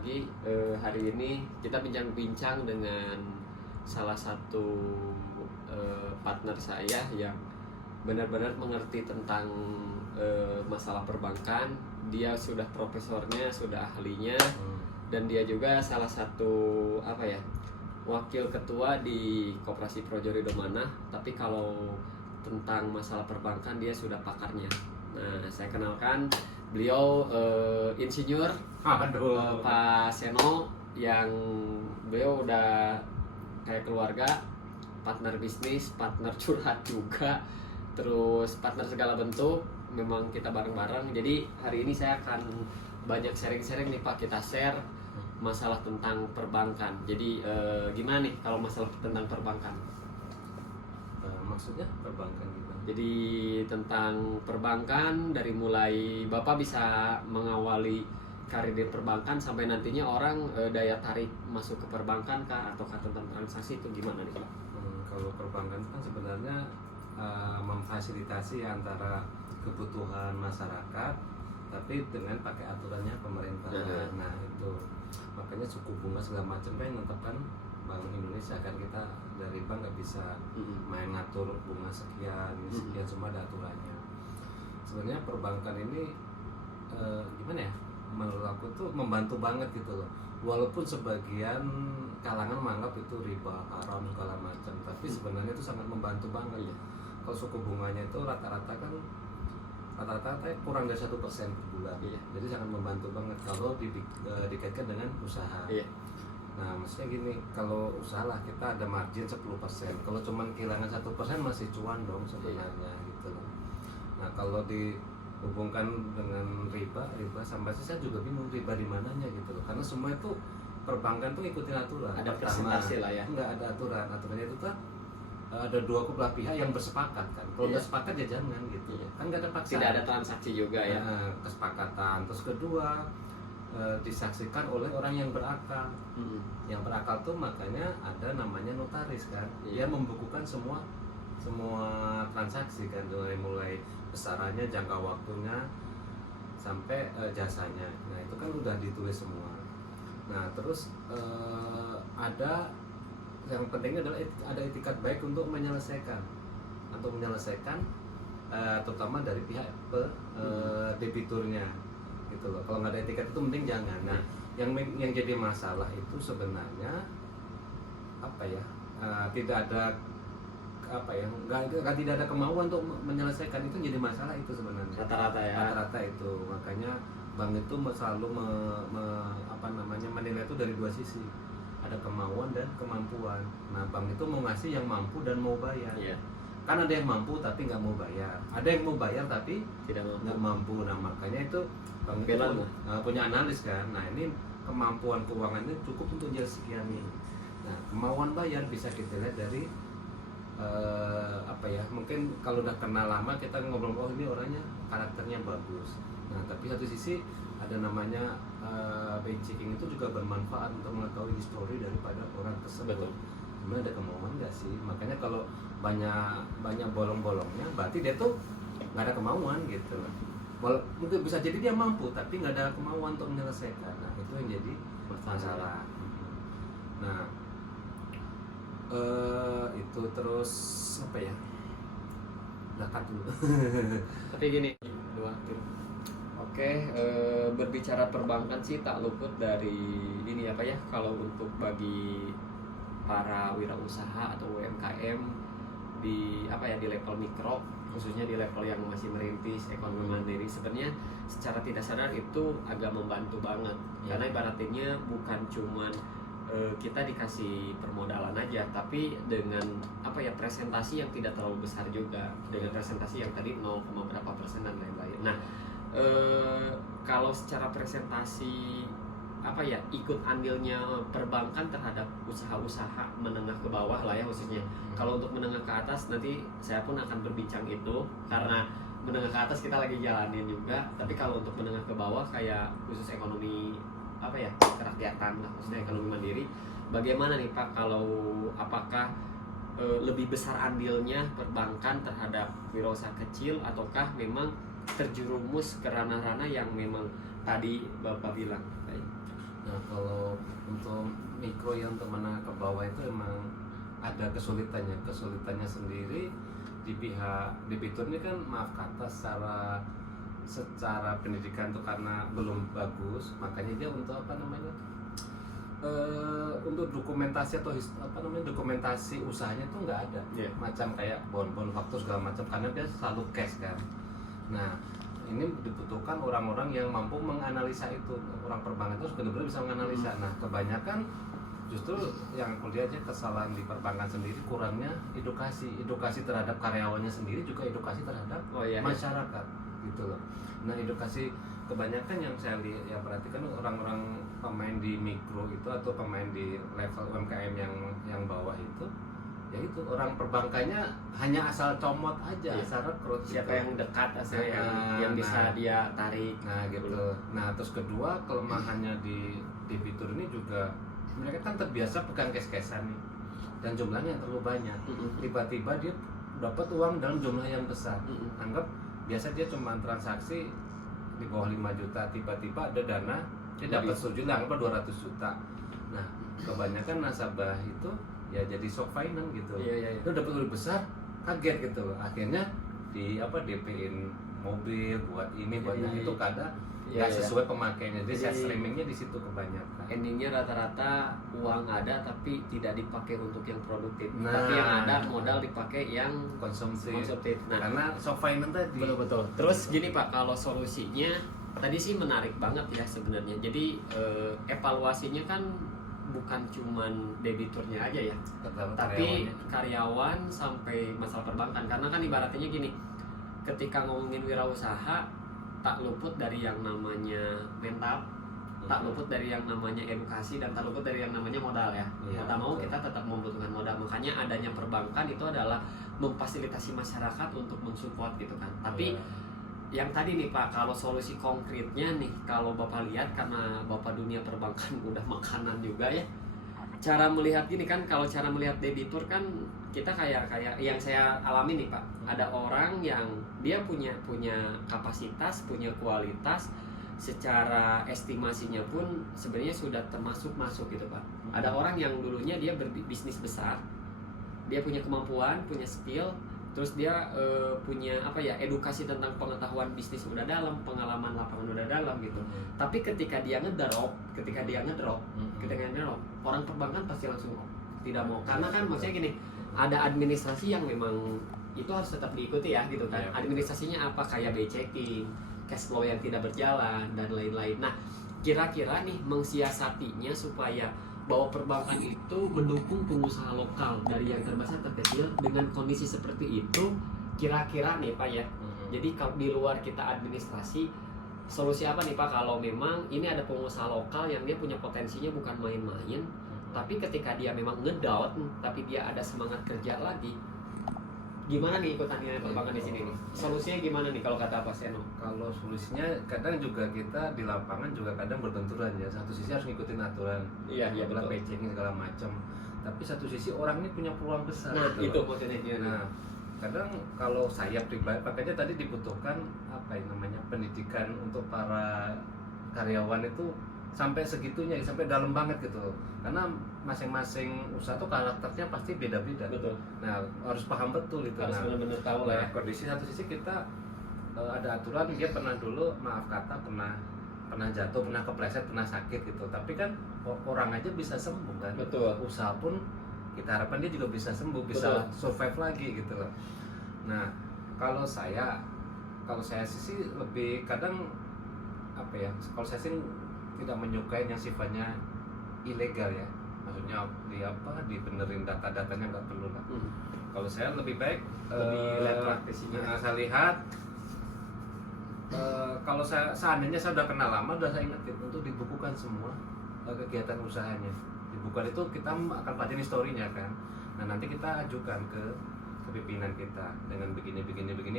pagi. Hari ini kita bincang-bincang dengan salah satu partner saya yang benar-benar mengerti tentang masalah perbankan. Dia sudah profesornya, sudah ahlinya, dan dia juga salah satu wakil ketua di Koperasi Projori Domana. Tapi kalau tentang masalah perbankan dia sudah pakarnya. Nah, saya kenalkan beliau insinyur Pak Seno, yang beliau udah kayak keluarga, partner bisnis, partner curhat juga, terus partner segala bentuk. Memang kita bareng-bareng. Jadi hari ini saya akan banyak sharing-sharing nih Pak, kita share masalah tentang perbankan. Jadi gimana nih kalau masalah tentang perbankan? Maksudnya perbankan gimana? Jadi tentang perbankan, dari mulai Bapak bisa mengawali karir di perbankan sampai nantinya orang daya tarik masuk ke perbankan kah, ataukah tentang transaksi itu gimana nih Pak? Kalau perbankan kan sebenarnya memfasilitasi antara kebutuhan masyarakat, tapi dengan pakai aturannya pemerintah. Nah itu makanya suku bunga segala macam kan yang menetapkan Bank Indonesia, kan kita dari bank nggak bisa main ngatur bunga sekian, semua ada aturannya. Sebenarnya perbankan ini gimana ya? Menurut aku tuh membantu banget gitu loh. Walaupun sebagian kalangan menganggap itu riba, haram segala macam, tapi sebenarnya itu sangat membantu banget. Kalau suku bunganya itu rata-rata kurang dari 1% per bulan. Jadi sangat membantu banget kalau dikaitkan dengan usaha. Nah, maksudnya gini, kalau usaha lah kita ada margin 10%. Kalau cuma kehilangan 1% masih cuan dong sebenarnya gitu loh. Nah, kalau dihubungkan dengan riba sampai sih saya juga bingung riba di mananya gitu loh. Karena semua itu perbankan tuh ikutin aturan. Ada presentasi lah ya. Enggak ada aturan. Aturannya itu tuh ada dua belah pihak yang bersepakat kan. Kalau nggak sepakat ya jangan gitu. Kan nggak ada paksaan. Tidak ada transaksi juga ya. Kesepakatan. Terus kedua, disaksikan oleh orang yang berakal. Yang berakal tuh makanya ada namanya notaris kan. Dia membukukan semua transaksi kan, dari mulai besarannya, jangka waktunya, sampai jasanya. Nah itu kan udah ditulis semua. Nah terus ada yang pentingnya adalah ada etikat baik untuk menyelesaikan terutama dari pihak debiturnya gitu loh. Kalau nggak ada etikat itu mending jangan. Nah yang jadi masalah itu sebenarnya tidak ada kemauan untuk menyelesaikan. Itu jadi masalah itu sebenarnya rata-rata itu. Makanya bank itu selalu menilai itu dari dua sisi, ada kemauan dan kemampuan. Nah bank itu mau ngasih yang mampu dan mau bayar. Kan ada yang mampu tapi nggak mau bayar, ada yang mau bayar tapi nggak mampu. Nah makanya itu bank itu punya analis kan. Nah ini kemampuan keuangannya cukup untuk jual sekian nih. Nah kemauan bayar bisa kita lihat dari mungkin kalau udah kenal lama kita ngobrol, oh ini orangnya karakternya bagus. Nah tapi satu sisi ada namanya bank checking itu juga bermanfaat untuk mengetahui histori daripada orang tersebut. Sebenarnya ada kemauan nggak sih? Makanya kalau banyak bolong-bolongnya berarti dia tuh nggak ada kemauan gitu. Mungkin bisa jadi dia mampu tapi nggak ada kemauan untuk menyelesaikan. Nah itu yang jadi masalah. Nah itu terus zakat dulu. Tapi gini, berbicara perbankan sih tak luput dari ini kalau untuk bagi para wirausaha atau UMKM di level mikro, khususnya di level yang masih merintis ekonomi mandiri, sebenarnya secara tidak sadar itu agak membantu banget. Karena ibaratnya bukan cuman kita dikasih permodalan aja, tapi dengan presentasi yang tidak terlalu besar juga, dengan presentasi yang tadi 0, berapa persen dan lain-lain. Nah kalau secara presentasi ikut andilnya perbankan terhadap usaha-usaha menengah ke bawah lah ya khususnya. Kalau untuk menengah ke atas nanti saya pun akan berbincang itu, karena menengah ke atas kita lagi jalanin juga. Tapi kalau untuk menengah ke bawah kayak khusus ekonomi kerakyatan lah, khususnya ekonomi mandiri, bagaimana nih Pak, apakah lebih besar andilnya perbankan terhadap wirausaha kecil, ataukah memang terjerumus ke ranah-ranah yang memang tadi Bapak bilang? Nah kalau untuk mikro yang untuk menengah ke bawah itu emang ada kesulitannya sendiri di pihak debitur ini kan, maaf kata, secara pendidikan tuh karena belum bagus, makanya dia untuk apa namanya, untuk dokumentasi atau dokumentasi usahanya tuh nggak ada. Macam kayak bon faktur segala macam, karena dia selalu cash kan. Nah ini dibutuhkan orang-orang yang mampu menganalisa itu. Orang perbankan itu benar-benar bisa menganalisa. Nah kebanyakan justru yang aku lihat aja kesalahan di perbankan sendiri, kurangnya edukasi terhadap karyawannya sendiri, juga edukasi terhadap masyarakat gitu loh. Nah edukasi kebanyakan yang saya lihat ya, perhatikan orang-orang pemain di mikro itu atau pemain di level UMKM yang bawah itu, ya itu orang perbankannya hanya asal comot aja, asal rekrut siapa gitu. yang dekat, asal yang bisa dia tarik. Nah gitu. Nah terus kedua, kelemahannya di debitur ini juga, mereka kan terbiasa pegang cash-cashan nih, dan jumlahnya yang terlalu banyak. Tiba-tiba dia dapat uang dalam jumlah yang besar. Anggap biasa dia cuma transaksi di bawah 5 juta, tiba-tiba ada dana dia dapat 100 juta, anggap 200 juta. Nah kebanyakan nasabah itu ya jadi shock finance gitu. Itu dapat lebih besar, kaget gitu. Akhirnya DP-in mobil buat ini buat itu, kadang nggak sesuai pemakainya. Jadi set streamingnya di situ kebanyakan. Endingnya rata-rata uang ada tapi tidak dipakai untuk yang produktif. Tapi yang ada modal dipakai yang konsumtif. Nah, karena shock finance tadi. Betul. Terus gini Pak, kalau solusinya tadi sih menarik banget ya sebenarnya. Jadi evaluasinya kan bukan cuman debiturnya aja ya, tapi karyawan sampai masalah perbankan. Karena kan ibaratnya gini, ketika ngomongin wirausaha, tak luput dari yang namanya mental, tak luput dari yang namanya edukasi, dan tak luput dari yang namanya modal ya. Mau tak mau kita tetap membutuhkan modal. Makanya adanya perbankan itu adalah memfasilitasi masyarakat untuk mensupport gitu kan. Tapi yang tadi nih Pak, kalau solusi konkretnya nih, kalau Bapak lihat, karena Bapak dunia perbankan udah makanan juga ya, cara melihat gini kan, kalau cara melihat debitur kan kita kayak yang saya alami nih Pak, ada orang yang dia punya kapasitas, punya kualitas, secara estimasinya pun sebenarnya sudah termasuk masuk gitu Pak. Ada orang yang dulunya dia berbisnis besar, dia punya kemampuan, punya skill, terus dia punya edukasi tentang pengetahuan bisnis udah dalam, pengalaman lapangan udah dalam gitu. Tapi ketika dia ngedrop, orang perbankan pasti langsung tidak mau. Karena kan maksudnya gini, ada administrasi yang memang itu harus tetap diikuti ya gitu kan. Administrasinya apa, kayak BI checking, cash flow yang tidak berjalan dan lain-lain. Nah, kira-kira nih mensiasatinya supaya bahwa perbankan itu mendukung pengusaha lokal dari yang terbesar terkecil dengan kondisi seperti itu, kira-kira nih Pak ya. Jadi kalau di luar kita administrasi, solusi apa nih Pak kalau memang ini ada pengusaha lokal yang dia punya potensinya bukan main-main, tapi ketika dia memang ngedown tapi dia ada semangat kerja lagi, gimana nih ikutannya perbankan di sini nih? Solusinya gimana nih kalau kata Pak Seno? Kalau solusinya kadang juga kita di lapangan juga kadang berbenturan ya. Satu sisi harus ngikutin aturan, aturan pecing segala macam. Tapi satu sisi orang ini punya peluang besar. Nah gitu itu maksudnya. Nah kadang kalau saya pribadi, makanya tadi dibutuhkan pendidikan untuk para karyawan itu sampai segitunya, sampai dalam banget gitu. Karena masing-masing usaha tuh karakternya pasti beda-beda. Betul. Nah harus paham betul itu. Harus benar-benar tahu lah ya. Kondisi satu sisi kita ada aturan, dia pernah dulu maaf kata pernah jatuh, pernah kepleset, pernah sakit gitu. Tapi kan orang aja bisa sembuh kan. Betul. Usaha pun kita harapkan dia juga bisa sembuh, bisa survive lagi gitu loh. Nah kalau saya sih lebih kadang kalau saya sih tidak menyukai yang sifatnya ilegal ya, maksudnya dibenerin data-datanya nggak perlu lah. Kalau saya lebih baik lihat praktisinya. Saya lihat kalau seandainya saya udah kenal lama, udah saya ingetin untuk dibukukan semua kegiatan usahanya. Dibukukan itu kita akan pelajari historinya kan. Nah nanti kita ajukan ke pimpinan kita dengan begini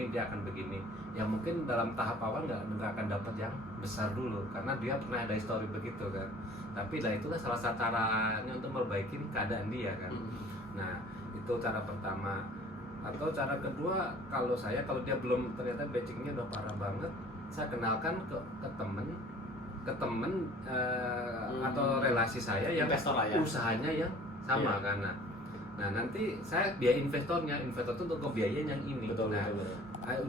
dia akan begini. Ya mungkin dalam tahap awal nggak akan dapat yang besar dulu karena dia pernah ada histori begitu kan. Tapi itulah salah satu caranya untuk memperbaiki keadaan dia kan. Nah itu cara pertama. Atau cara kedua, kalau dia belum ternyata batchingnya udah parah banget, saya kenalkan ke temen ke temen atau relasi saya yang Investor lah ya. usahanya yang sama kan. Nah nanti saya biaya investornya, investor itu untuk kebiayaan yang ini. Betul, Nah, betul.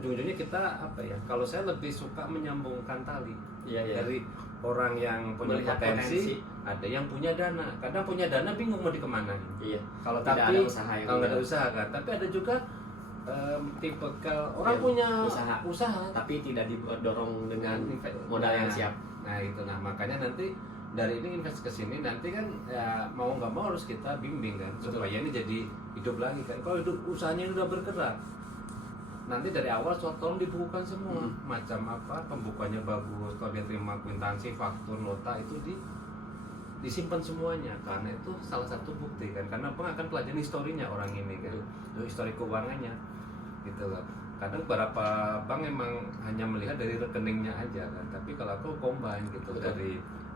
ujung-ujungnya kita apa ya? Kalau saya lebih suka menyambungkan tali Iya. dari orang yang punya Melihat potensi, ada yang punya dana. Kadang punya dana bingung mau dikemana. Iya. Kalau Tapi tidak ada usaha yang kalau nggak ada usaha kan. Tapi ada juga tipe orang punya usaha tapi tidak didorong dengan modal yang siap. Nah itu, nah makanya nanti dari ini invest ke sini nanti kan ya mau nggak mau harus kita bimbing kan. Betul. Supaya ini jadi hidup lagi kan. Kalau hidup usahanya ini udah bergerak, nanti dari awal tolong dibukukan semua macam apa, pembukuannya bagus, kalau dia terima kwitansi, faktur, nota itu disimpan semuanya, karena itu salah satu bukti kan. Karena Bang akan pelajari historinya orang ini kan, histori keuangannya gitu loh. Kadang beberapa bank emang hanya melihat dari rekeningnya aja kan, tapi kalau aku combine gitu. Betul. Dari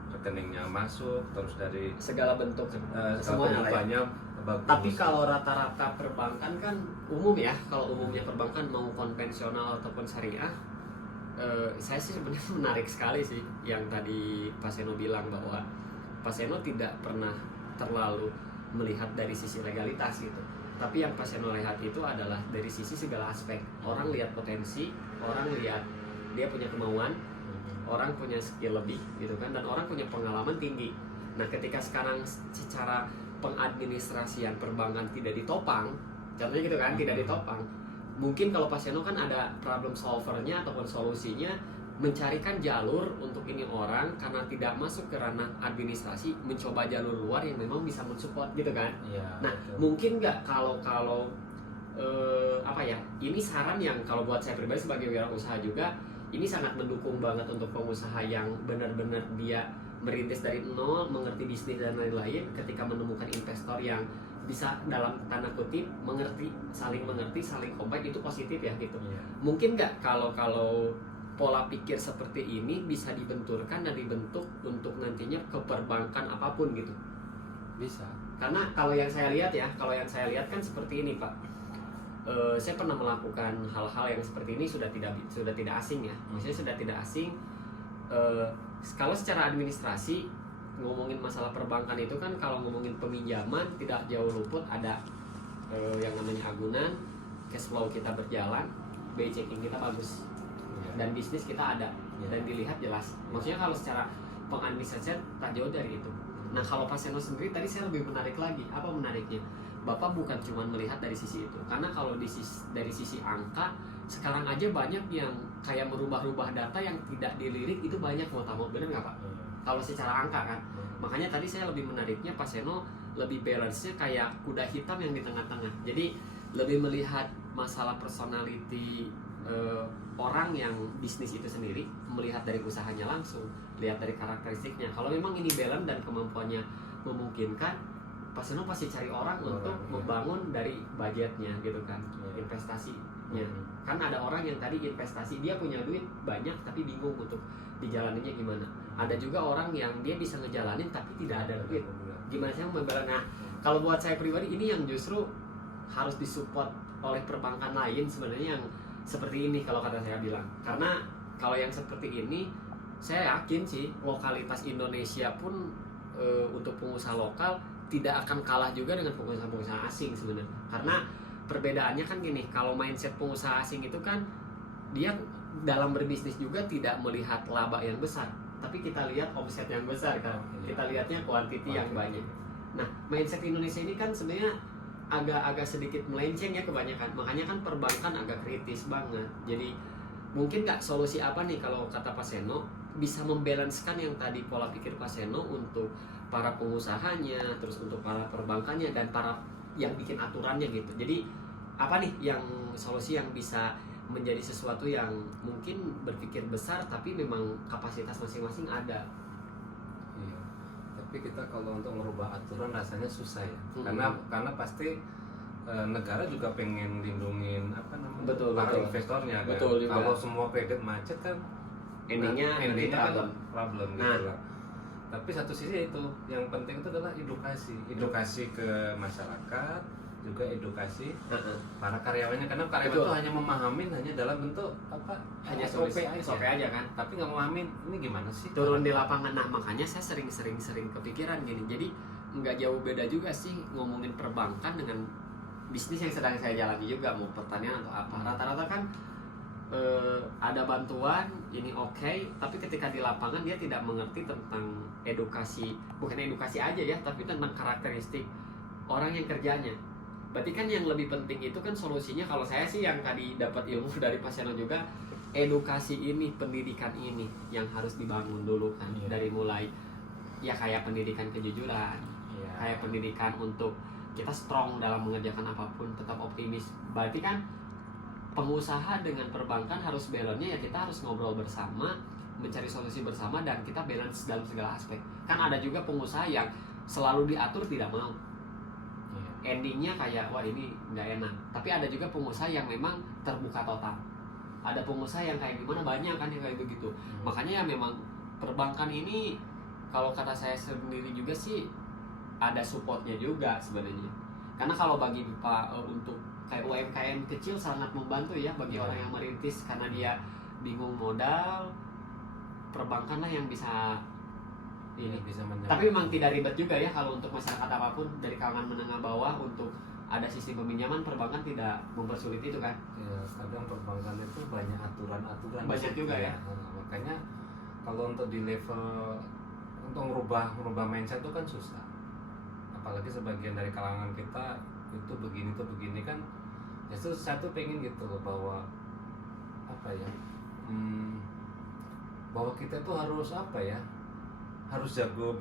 rekeningnya masuk, terus dari segala bentuk semuanya lah ya. Bagus. Tapi kalau rata-rata perbankan kan umum ya, kalau umumnya perbankan mau konvensional ataupun syariah, saya sih sebenarnya menarik sekali sih yang tadi Pak Seno bilang bahwa Pak Seno tidak pernah terlalu melihat dari sisi legalitas gitu. Tapi yang Pak Seno lihat itu adalah dari sisi segala aspek. Orang lihat potensi, orang lihat dia punya kemauan, orang punya skill lebih gitu kan, dan orang punya pengalaman tinggi. Nah ketika sekarang secara pengadministrasian perbankan tidak ditopang, contohnya gitu kan, tidak ditopang, mungkin kalau Pak Seno kan ada problem solvernya ataupun solusinya, mencarikan jalur untuk ini orang karena tidak masuk ke ranah administrasi, mencoba jalur luar yang memang bisa mensupport gitu kan. Ya, nah betul. Mungkin nggak kalau apa ya, ini saran yang kalau buat saya pribadi sebagai wirausaha juga, ini sangat mendukung banget untuk pengusaha yang benar-benar dia merintis dari nol, mengerti bisnis dan lain-lain. Ketika menemukan investor yang bisa dalam tanda kutip mengerti, saling kompak, itu positif ya gitu. Mungkin nggak kalau pola pikir seperti ini bisa dibenturkan dan dibentuk untuk nantinya ke perbankan apapun gitu? Bisa. Karena kalau yang saya lihat kan seperti ini Pak. Saya pernah melakukan hal-hal yang seperti ini sudah tidak asing ya. Maksudnya sudah tidak asing. Kalau secara administrasi ngomongin masalah perbankan itu kan, kalau ngomongin peminjaman tidak jauh luput ada yang namanya agunan, cash flow kita berjalan, BI checking kita bagus, dan bisnis kita ada dan dilihat jelas. Maksudnya kalau secara pengadministrasian tak jauh dari itu. Nah kalau Pak Seno sendiri tadi saya lebih menarik lagi. Apa menariknya? Bapak bukan cuma melihat dari sisi itu, karena kalau dari sisi angka sekarang aja banyak yang kayak merubah-rubah data yang tidak dilirik, itu banyak mau bener nggak Pak? Kalau secara angka kan. Makanya tadi saya lebih menariknya Pak Seno lebih balance-nya kayak kuda hitam yang di tengah-tengah. Jadi lebih melihat masalah personality orang yang bisnis itu sendiri, melihat dari usahanya langsung, lihat dari karakteristiknya. Kalau memang ini balance dan kemampuannya memungkinkan, Pak Seno pasti cari orang untuk membangun dari budgetnya gitu kan, investasinya. Kan ada orang yang tadi investasi, dia punya duit banyak tapi bingung untuk dijalaninnya gimana. Ada juga orang yang dia bisa ngejalanin tapi tidak ada duit. Gimana sih membalance? Nah, kalau buat saya pribadi ini yang justru harus disupport oleh perbankan lain sebenarnya, yang seperti ini kalau kata saya bilang. Karena kalau yang seperti ini saya yakin sih lokalitas Indonesia pun untuk pengusaha lokal tidak akan kalah juga dengan pengusaha-pengusaha asing sebenarnya. Karena perbedaannya kan gini, kalau mindset pengusaha asing itu kan dia dalam berbisnis juga tidak melihat laba yang besar, tapi kita lihat omset yang besar kan. Kita lihatnya kuantiti yang banyak. Nah, mindset Indonesia ini kan sebenarnya agak sedikit melenceng ya kebanyakan. Makanya kan perbankan agak kritis banget. Jadi mungkin nggak solusi apa nih kalau kata Pak Seno bisa membalancekan yang tadi pola pikir Pak Seno untuk para pengusahanya, terus untuk para perbankannya dan para yang bikin aturannya gitu. Jadi apa nih yang solusi yang bisa menjadi sesuatu yang mungkin berpikir besar tapi memang kapasitas masing-masing ada. Iya. Tapi kita kalau untuk merubah aturan rasanya susah ya. Karena pasti negara juga pengen lindungin para investornya kan. Kalau semua kredit macet kan endingnya kan problem gitu lah. Tapi satu sisi itu yang penting itu adalah edukasi ke masyarakat, juga edukasi Heeh. para karyawannya, karena karyawan Betul. itu hanya memahamin hanya dalam bentuk apa, Hanya SOP SOP aja kan. tapi nggak memahamin ini gimana sih Turun di lapangan. Nah makanya saya sering kepikiran gini, jadi nggak jauh beda juga sih ngomongin perbankan dengan bisnis yang sedang saya jalani juga, mau pertanian atau apa. Rata-rata kan ada bantuan ini oke, tapi ketika di lapangan dia tidak mengerti tentang edukasi, bukan edukasi aja ya, tapi tentang karakteristik orang yang kerjanya. Berarti kan yang lebih penting itu kan solusinya, kalau saya sih yang tadi dapat ilmu dari Pak Seno juga, edukasi ini, pendidikan ini yang harus dibangun dulu kan. Iya. Dari mulai ya kayak pendidikan kejujuran, Iya. kayak pendidikan untuk kita strong dalam mengerjakan apapun, tetap optimis. Berarti kan pengusaha dengan perbankan harus balance-nya ya, kita harus ngobrol bersama, mencari solusi bersama, dan kita balance dalam segala aspek. Kan ada juga pengusaha yang selalu diatur tidak mau, Iya. endingnya kayak wah ini nggak enak. Tapi ada juga pengusaha yang memang terbuka total. Ada pengusaha yang kayak gimana, banyak kan yang kayak begitu. Makanya ya memang perbankan ini kalau kata saya sendiri juga sih ada supportnya juga sebenarnya. Karena kalau bagi Pak untuk kayak UMKM kecil sangat membantu ya bagi orang yang merintis, karena dia bingung modal, perbankan lah yang bisa ini. Bisa menjawab. Tapi memang tidak ribet juga ya kalau untuk masyarakat apapun dari kalangan menengah bawah untuk ada sistem peminjaman, perbankan tidak mempersulit itu kan. Ya, kadang perbankan itu banyak aturan-aturan. Banyak juga ya. Nah, makanya kalau untuk di level untuk merubah mindset itu kan susah. Apalagi sebagian dari kalangan kita itu begini kan. Justru saya tuh pengen gitu loh, bahwa apa ya, bahwa kita tuh harus apa ya, harus jago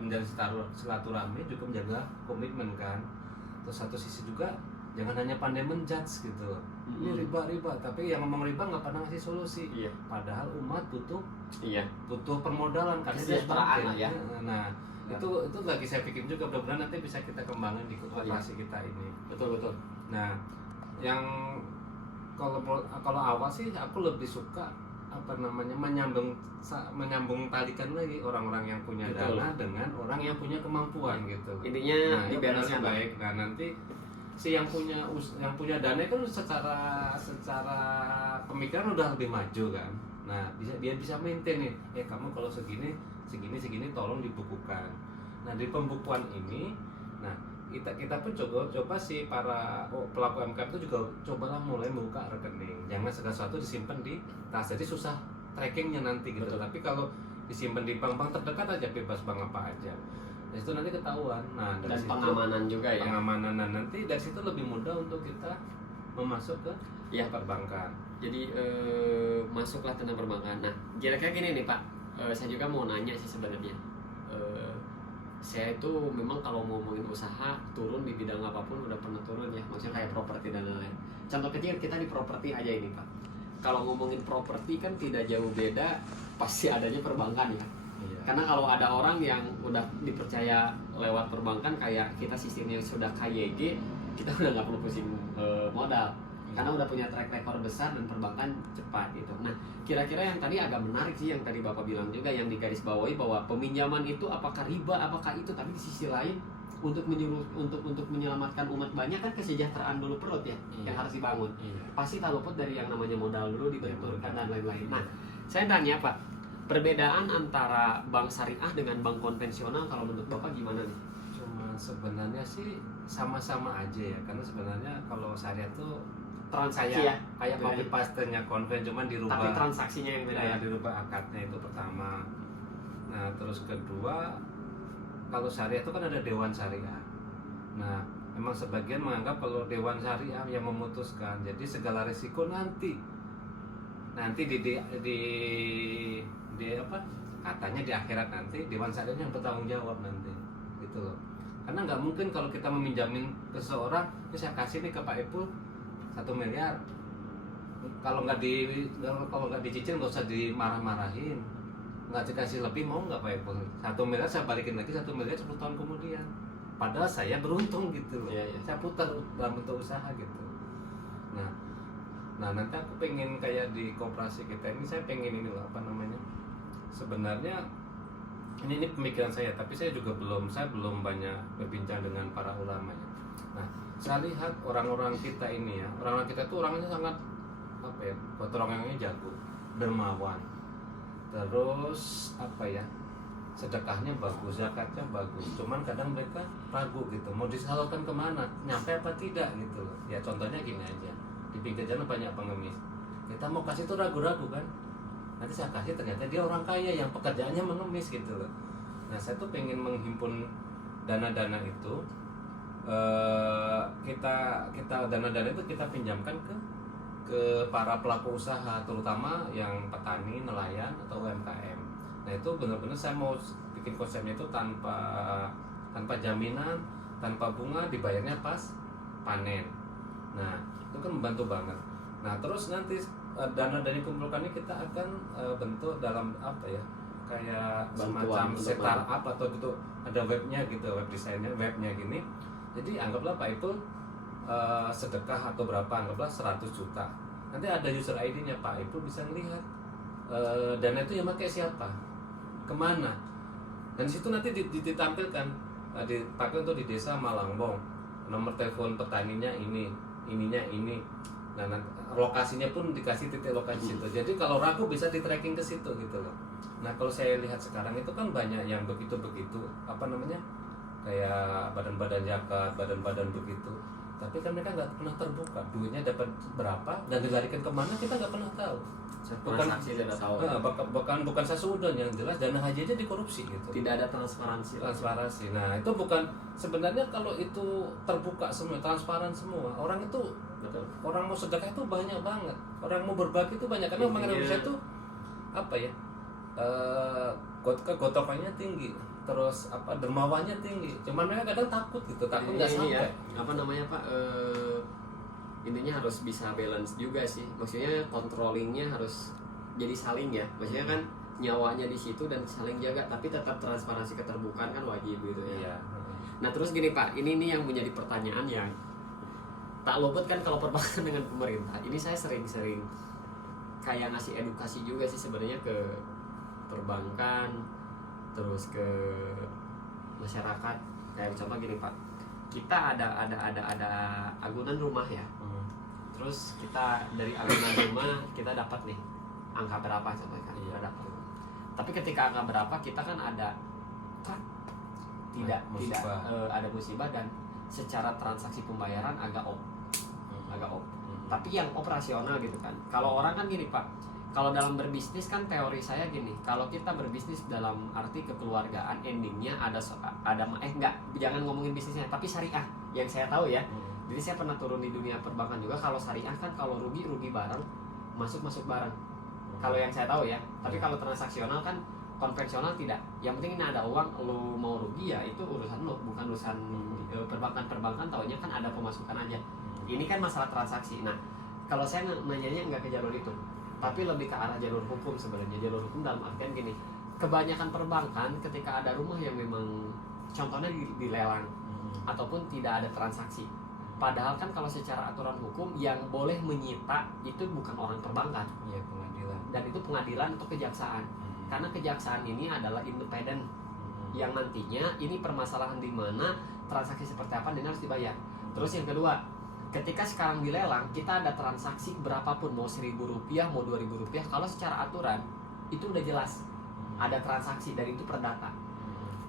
menjalin silaturahmi, juga menjaga komitmen kan. Terus satu sisi juga jangan hanya pandai menjudge gitu. Ini riba, tapi yang ngomong riba nggak pernah ngasih solusi. Iya. Padahal umat butuh permodalan karena dia Kesejahteraan lah ya. Nah, itu lagi saya pikir juga, mudah-mudahan nanti bisa kita kembangin di koperasi kita ini. Betul. Nah, yang kalau awal sih aku lebih suka menyambung talikan lagi orang-orang yang punya Betul. dana dengan orang yang punya kemampuan gitu. Intinya Nah, di itu balance balance baik. Nah, nanti si yang punya dana kan secara pemikiran udah lebih maju kan. Nah, dia bisa maintain nih. Kamu kalau segini tolong dibukukan. Nah, di pembukuan ini, nah kita pun coba si para pelaku UMKM itu juga cobalah mulai membuka rekening. Jangan segala sesuatu disimpan di tas, jadi susah trackingnya nanti gitu. Betul. Tapi kalau disimpan di bank terdekat aja, bebas bank apa aja. Dari situ nanti ketahuan. Nah, dari Dan situ, pengamanan juga ya. pengamanan. Nah, nanti dari situ lebih mudah untuk kita memasuk ke Iya, Pak. perbankan. Jadi masuklah tentang perbankan. Nah, kira-kira gini nih Pak, saya juga mau nanya sih sebenarnya. Saya itu memang kalau mau ngomongin usaha turun di bidang apapun udah pernah turun ya, maksudnya kayak properti dan lain-lain. Contoh kecil kita di properti aja ini Pak. Kalau ngomongin properti kan tidak jauh beda, pasti adanya perbankan ya. Iya. Karena kalau ada orang yang udah dipercaya lewat perbankan, kayak kita sistemnya sudah KYG, kita udah nggak perlu pusing modal. Karena udah punya track record besar dan perbankan cepat gitu. Nah, kira-kira yang tadi agak menarik sih yang tadi Bapak bilang juga, yang digarisbawahi bahwa peminjaman itu apakah riba, apakah itu, tapi di sisi lain untuk menyelamatkan umat banyak kan kesejahteraan dulu perut ya, yang harus dibangun. Pasti tak luput dari yang namanya modal dulu dibenturkan dan lain-lain. Nah, saya tanya Pak, perbedaan antara bank syariah dengan bank konvensional kalau menurut Bapak gimana nih? Cuma sebenarnya sih sama-sama aja ya, karena sebenarnya kalau syariah tuh Transaksi ya, kayak copy paste-nya konven, cuman dirubah. tapi transaksinya yang beda ya. Dirubah akadnya itu pertama. Nah, terus kedua, kalau syariah itu kan ada dewan syariah. Nah, memang sebagian menganggap kalau dewan syariah yang memutuskan, jadi segala risiko nanti di apa? Katanya di akhirat nanti dewan syariah yang bertanggung jawab nanti, gitu loh. Karena nggak mungkin kalau kita meminjamin ke seseorang, ini saya kasih nih ke Pak Ipul 1 miliar, kalau nggak dicicil nggak usah dimarah-marahin, nggak dikasih lebih, mau nggak Pak Ipul? 1 miliar saya balikin lagi 1 miliar 10 tahun kemudian, padahal saya beruntung gitu loh. Saya putar dalam bentuk usaha gitu. Nah nanti aku pengen kayak di koperasi kita ini, saya pengen ini loh, sebenarnya ini pemikiran saya, tapi saya belum banyak berbincang dengan para ulama ya. saya lihat orang-orang kita ini ya, orang-orang kita tuh orangnya sangat apa ya, gotong royongnya jago, dermawan, terus apa ya, sedekahnya bagus, zakatnya bagus. Cuman kadang mereka ragu gitu, mau disalurkan kemana, nyampe apa tidak gitu loh. Ya contohnya gini aja, di pinggir jalan banyak pengemis, kita mau kasih tuh ragu-ragu kan, nanti saya kasih ternyata dia orang kaya yang pekerjaannya mengemis gitu loh. Nah saya tuh pengen menghimpun dana-dana itu, kita dana-dana itu kita pinjamkan ke para pelaku usaha, terutama yang petani, nelayan atau UMKM. Nah itu benar-benar saya mau bikin konsepnya itu tanpa jaminan, tanpa bunga, dibayarnya pas panen. Nah itu kan membantu banget. Nah terus nanti dana dari kumpulkan ini kita akan bentuk dalam apa ya, kayak semacam startup atau gitu, ada webnya gitu, web desainnya, webnya gini. Jadi anggaplah Pak Ipul sedekah atau berapa, anggaplah 100 juta. Nanti ada user ID-nya, Pak Ipul bisa melihat dana itu yang pakai siapa, kemana. Dan situ nanti ditampilkan, dipakai untuk di desa Malangbong, nomor telepon petaninya ininya ini. Nah, lokasinya pun dikasih titik lokasi situ. Jadi kalau ragu bisa di tracking ke situ gitu loh. Nah kalau saya lihat sekarang itu kan banyak yang begitu apa namanya, kayak badan-badan zakat, badan-badan begitu. Tapi kan mereka nggak pernah terbuka, duitnya dapat berapa dan dilarikan kemana kita nggak pernah tahu. Bukan saksi tidak tahu. Bukan sasudon, yang jelas dana haji aja dikorupsi gitu. Tidak ada transparansi. Nah itu bukan, sebenarnya kalau itu terbuka semua, transparan semua, orang itu, betul, orang mau sedekah itu banyak banget, orang mau berbagi itu banyak, karena orang Indonesia itu apa ya, kegotokannya tinggi, terus apa, dermawannya tinggi, cuman mereka kadang takut gitu, takut nggak sampai ya, apa namanya Pak, intinya harus bisa balance juga sih, maksudnya controllingnya harus jadi saling ya, maksudnya kan nyawanya di situ dan saling jaga, tapi tetap transparansi, keterbukaan kan wajib gitu ya. Iya. Nah terus gini Pak, ini nih yang menjadi pertanyaan yang tak luput kan kalau perbankan dengan pemerintah. Ini saya sering-sering kayak ngasih edukasi juga sih sebenarnya ke perbankan, terus ke masyarakat. Kayak contoh gini Pak, kita ada agunan rumah ya. Terus kita dari agunan rumah kita dapat nih angka berapa contohnya kan, kita dapat. Tapi ketika angka berapa kita kan ada tidak ada musibah dan secara transaksi pembayaran agak op. Tapi yang operasional gitu kan. Kalau orang kan gini Pak, kalau dalam berbisnis kan teori saya gini, kalau kita berbisnis dalam arti kekeluargaan, endingnya jangan ngomongin bisnisnya, tapi syariah yang saya tahu ya. Jadi saya pernah turun di dunia perbankan juga, kalau syariah kan kalau rugi barang, masuk barang. Kalau yang saya tahu ya, tapi kalau transaksional kan konvensional tidak. Yang penting ini ada uang, lo mau rugi ya itu urusan lo, bukan urusan perbankan taunya kan ada pemasukan aja. Ini kan masalah transaksi. Nah, kalau saya nanyanya nggak ke jalur itu, tapi lebih ke arah jalur hukum sebenarnya. Jalur hukum dalam artian gini, kebanyakan perbankan ketika ada rumah yang memang contohnya dilelang ataupun tidak ada transaksi. Padahal kan kalau secara aturan hukum yang boleh menyita itu bukan orang perbankan, ya pengadilan. Dan itu pengadilan atau kejaksaan. Karena kejaksaan ini adalah independen, yang nantinya ini permasalahan di mana transaksi seperti apa dan harus dibayar. Terus yang kedua, ketika sekarang dilelang kita ada transaksi berapapun, mau Rp1.000 mau Rp2.000, kalau secara aturan itu udah jelas ada transaksi dan itu perdata.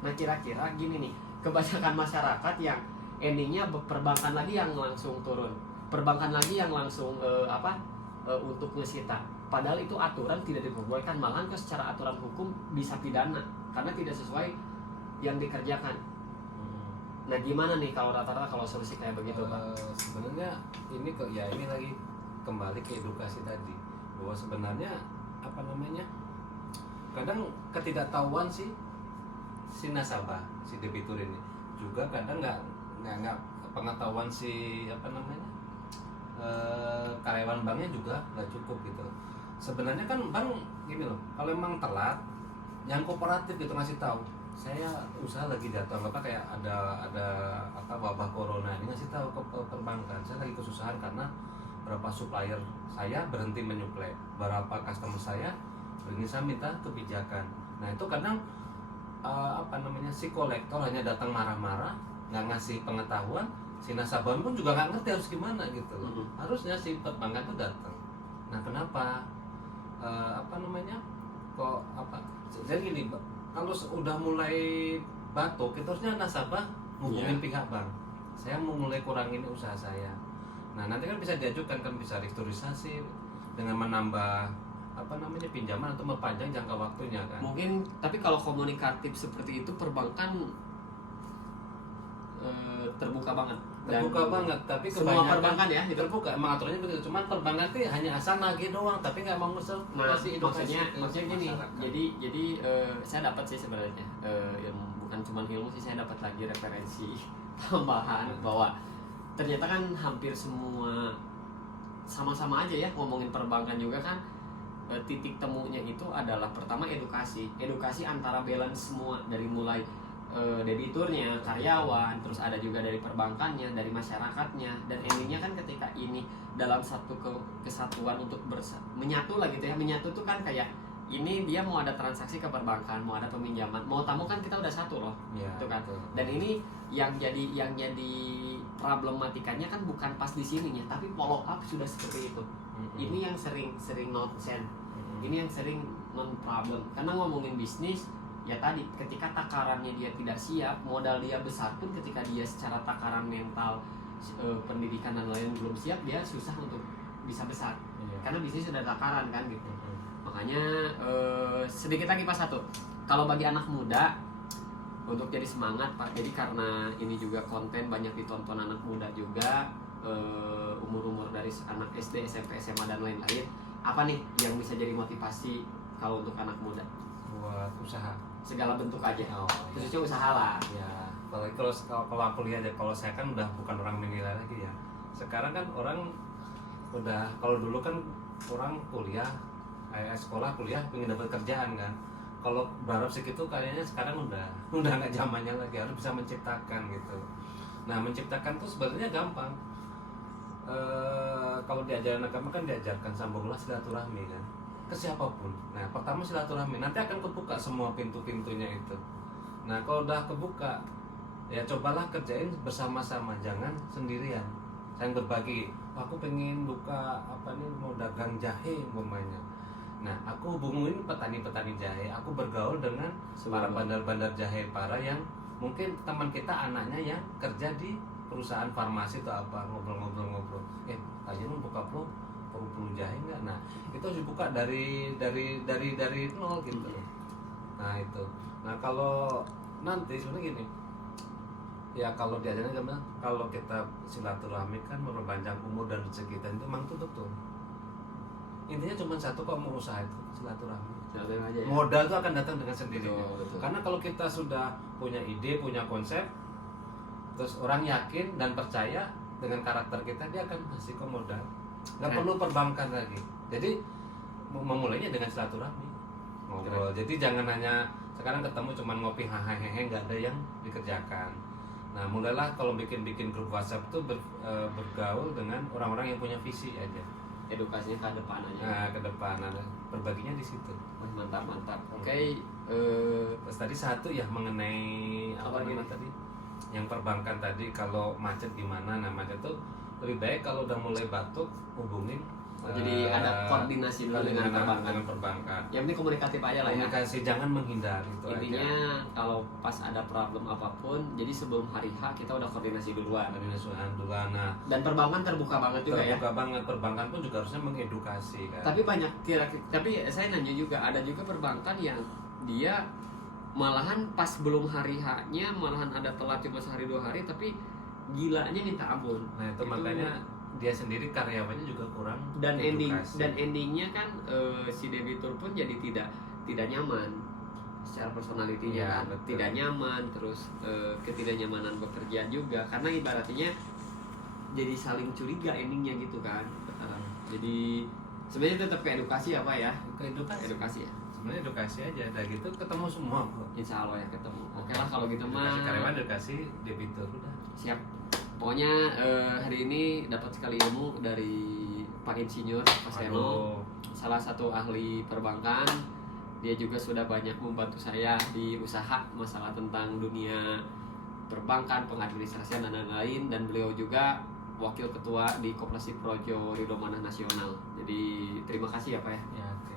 Nah kira-kira gini nih, kebanyakan masyarakat yang endingnya perbankan lagi yang langsung turun, perbankan lagi yang langsung untuk ngesita, padahal itu aturan tidak diperbolehkan, malahan ke secara aturan hukum bisa pidana karena tidak sesuai yang dikerjakan. Nah gimana nih kalau rata-rata kalau solusi kayak begitu Pak? Sebenarnya ini lagi kembali ke edukasi tadi, bahwa sebenarnya apa namanya, kadang ketidaktahuan si nasabah, si debitur ini juga kadang nggak pengetahuan si apa namanya, karyawan banknya juga nggak cukup gitu. Sebenarnya kan bank gini loh, kalau emang telat, yang kooperatif gitu ngasih tahu, saya usaha lagi jatuh, kayak ada wabah corona ini, ngasih tahu ke perbankan, saya lagi kesusahan karena berapa supplier saya berhenti menyuplai, berapa customer saya, ini saya minta kebijakan. Nah itu kadang si kolektor hanya datang marah-marah, nggak ngasih pengetahuan, si nasabah pun juga nggak ngerti harus gimana gitu loh. Mhm. Harusnya si perbankan tuh datang. Nah kenapa apa namanya kok apa jadi gini, kalau udah mulai batuk itu harusnya nasabah hubungin pihak bank, saya mau mulai kurangin usaha saya. Nah nanti kan bisa diajukan, kan bisa restrukturisasi dengan menambah apa namanya pinjaman atau mempanjang jangka waktunya kan. Mungkin, tapi kalau komunikatif seperti itu perbankan terbuka banget. Terbuka banget, tapi semua kebanyakan perbankan ya gitu. terbuka, emang aturannya begitu. Cuman perbankan tuh hanya asal nagih doang, tapi nggak mau ngusel. Nah, kasih edukasi ke maksudnya gini. masyarakat. Jadi saya dapat sih sebenarnya ilmu, bukan cuma ilmu sih, saya dapat lagi referensi tambahan bahwa ternyata kan hampir semua sama-sama aja ya ngomongin perbankan juga kan. Titik temunya itu adalah pertama edukasi antara balance semua, dari mulai debiturnya, karyawan, terus ada juga dari perbankannya, dari masyarakatnya, dan endingnya kan ketika ini dalam satu kesatuan untuk menyatu lah gitu ya. Menyatu tuh kan kayak ini dia mau ada transaksi ke perbankan, mau ada peminjaman, mau tamu, kan kita udah satu loh, Ya, gitu kan. betul. Dan ini yang jadi problematikanya kan bukan pas di sininya, tapi follow up sudah seperti itu. Ini yang sering nonsen, ini yang sering non problem. Karena ngomongin bisnis ya tadi, ketika takarannya dia tidak siap, modal dia besar pun ketika dia secara takaran mental, pendidikan dan lain belum siap, dia susah untuk bisa besar. Iya. Karena bisnis sudah takaran kan gitu. Makanya sedikit lagi Pak satu, kalau bagi anak muda untuk jadi semangat Pak, jadi karena ini juga konten banyak ditonton anak muda juga, umur-umur dari anak SD, SMP, SMA dan lain-lain, apa nih yang bisa jadi motivasi kalau untuk anak muda? Buat usaha Segala bentuk aja, Oh, khususnya usaha lah. ya. Kalau aku lihat ya, kalau saya kan udah bukan orang menilai lagi ya. Sekarang kan orang udah, kalau dulu kan orang kuliah, sekolah kuliah pengen dapat kerjaan kan. Kalau berharap segitu kayaknya sekarang udah nggak zamannya lagi, harus bisa menciptakan gitu. Nah menciptakan tuh sebenarnya gampang. Kalau diajaran agama kan diajarkan sambunglah silaturahmi kan ke siapapun. Nah pertama silaturahmi, nanti akan kebuka semua pintu-pintunya itu. Nah kalau udah kebuka, ya cobalah kerjain bersama-sama, jangan sendirian. Saya berbagi, aku pengen buka apa nih, mau dagang jahe umpamanya. Nah aku hubungin petani-petani jahe, aku bergaul dengan para bandar-bandar jahe, para yang mungkin teman kita anaknya yang kerja di perusahaan farmasi atau apa, ngobrol-ngobrol, tanya mau buka perlu jahe nggak? Nah itu harus dibuka dari nol gitu. Nah itu, nah kalau nanti sebenarnya gini ya, kalau diajarnya gimana, kalau kita silaturahmi kan memperpanjang umur dan rezeki kita, itu memang itu betul. Intinya cuma satu, kok mau usaha itu silaturahmi. Aja, ya? Modal itu akan datang dengan sendirinya. Betul. Karena kalau kita sudah punya ide, punya konsep, terus orang yakin dan percaya dengan karakter kita, dia akan kasih ke modal. Nggak perlu perbankan lagi. Jadi memulainya dengan silaturahmi, ngobrol. Jadi jangan hanya sekarang ketemu cuma ngopi hahaha, nggak ada yang dikerjakan. Nah mulailah kalau bikin grup WhatsApp itu bergaul dengan orang-orang yang punya visi aja. Edukasinya ke depan aja. Nah ke depan ada berbaginya di situ. Mantap. Oke. Terus tadi satu ya mengenai apa namanya tadi, yang perbankan tadi, kalau macet gimana? Nah macet tuh lebih baik kalau udah mulai batuk hubungin. Jadi ada koordinasi dulu dengan perbankan. Yang penting komunikatif aja lah ya. Komunikasi, jangan menghindar itu Intinya aja. kalau pas ada problem apapun, jadi sebelum hari H kita udah koordinasi duluan. Nah, dan perbankan terbuka banget juga ya. Terbuka banget, perbankan pun juga harusnya mengedukasi kan. Tapi banyak tapi saya nanya juga, ada juga perbankan yang dia malahan pas belum hari H-nya malahan ada telat cuma sehari 2 hari, tapi gilanya minta ampun. Nah itu makanya dia sendiri karyawannya juga kurang dan edukasi. endingnya kan si debitur pun jadi tidak nyaman secara personalitinya, Ya, kan tidak nyaman, terus ketidaknyamanan bekerja juga, karena ibaratnya jadi saling curiga endingnya gitu kan. Jadi sebenarnya tetap ke edukasi apa ya, edukasi ya, sebenarnya edukasi aja, udah gitu ketemu semua kok. insya Allah ya ketemu. Oke lah kalau gitu mah, karyawan edukasi debitur udah siap. Pokoknya hari ini dapat sekali ilmu dari Pak Insinyur Pak Seno, salah satu ahli perbankan. Dia juga sudah banyak membantu saya di usaha, masalah tentang dunia perbankan, pengadministrasian dan lain-lain, dan beliau juga wakil ketua di Koperasi Projo Ridho Manah Nasional. Jadi terima kasih ya Pak ya. Ya, oke.